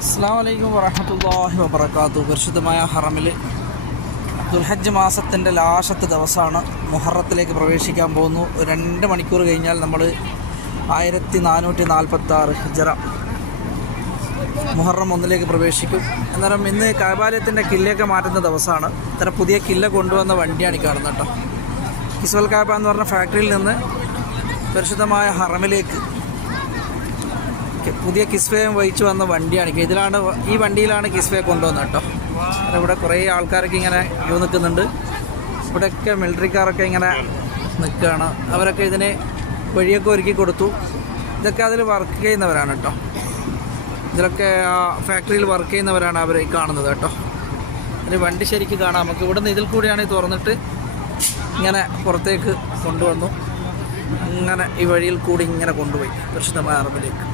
അസ്സലാമു അലൈക്കും വറഹ്മത്തുള്ളാഹി വബറകാതുഹു. പരിശുദ്ധമായ ഹറമിൽ ദുൽഹജ്ജ് മാസത്തിൻ്റെ ലാസ്റ്റത്തെ ദിവസമാണ്. മുഹറത്തിലേക്ക് പ്രവേശിക്കാൻ പോകുന്നു. 2 മണിക്കൂർ കഴിഞ്ഞാൽ നമ്മൾ 1446 ഹിജറ മുഹറം 1 പ്രവേശിക്കും. അന്നേരം ഇന്ന് കഅബാലയത്തിൻ്റെ കില്ലയൊക്കെ മാറ്റുന്ന ദിവസമാണ്. ഇത്തരം പുതിയ കില്ല കൊണ്ടുവന്ന വണ്ടിയാണ് ഈ കാണുന്നത് കേട്ടോ. കിസ്വൽ കഅബ എന്ന് പറഞ്ഞ ഫാക്ടറിയിൽ നിന്ന് പരിശുദ്ധമായ ഹറമിലേക്ക് പുതിയ കിസ്വയും വഹിച്ചു വന്ന വണ്ടിയാണ്. ഈ വണ്ടിയിലാണ് കിസ്വയെ കൊണ്ടുവന്നത് കേട്ടോ. ഇവിടെ കുറേ ആൾക്കാരൊക്കെ ഇങ്ങനെ ക്യൂ നിൽക്കുന്നുണ്ട്. ഇവിടെയൊക്കെ മിലിറ്ററിക്കാരൊക്കെ ഇങ്ങനെ നിൽക്കുകയാണ്. അവരൊക്കെ ഇതിന് വഴിയൊക്കെ ഒരുക്കി കൊടുത്തു. ഇതൊക്കെ അതിൽ വർക്ക് ചെയ്യുന്നവരാണ് കേട്ടോ. ഇതിലൊക്കെ ആ ഫാക്ടറിയിൽ വർക്ക് ചെയ്യുന്നവരാണ് അവർ കാണുന്നത് കേട്ടോ. അതിന് വണ്ടി ശരിക്കും കാണാം. നമുക്ക് ഇവിടെ നിന്ന് ഇതിൽ കൂടിയാണ് തുറന്നിട്ട് ഇങ്ങനെ പുറത്തേക്ക് കൊണ്ടുവന്നു. അങ്ങനെ ഈ വഴിയിൽ കൂടി ഇങ്ങനെ കൊണ്ടുപോയി പരിശുദ്ധമായ ഹറമിലേക്ക്.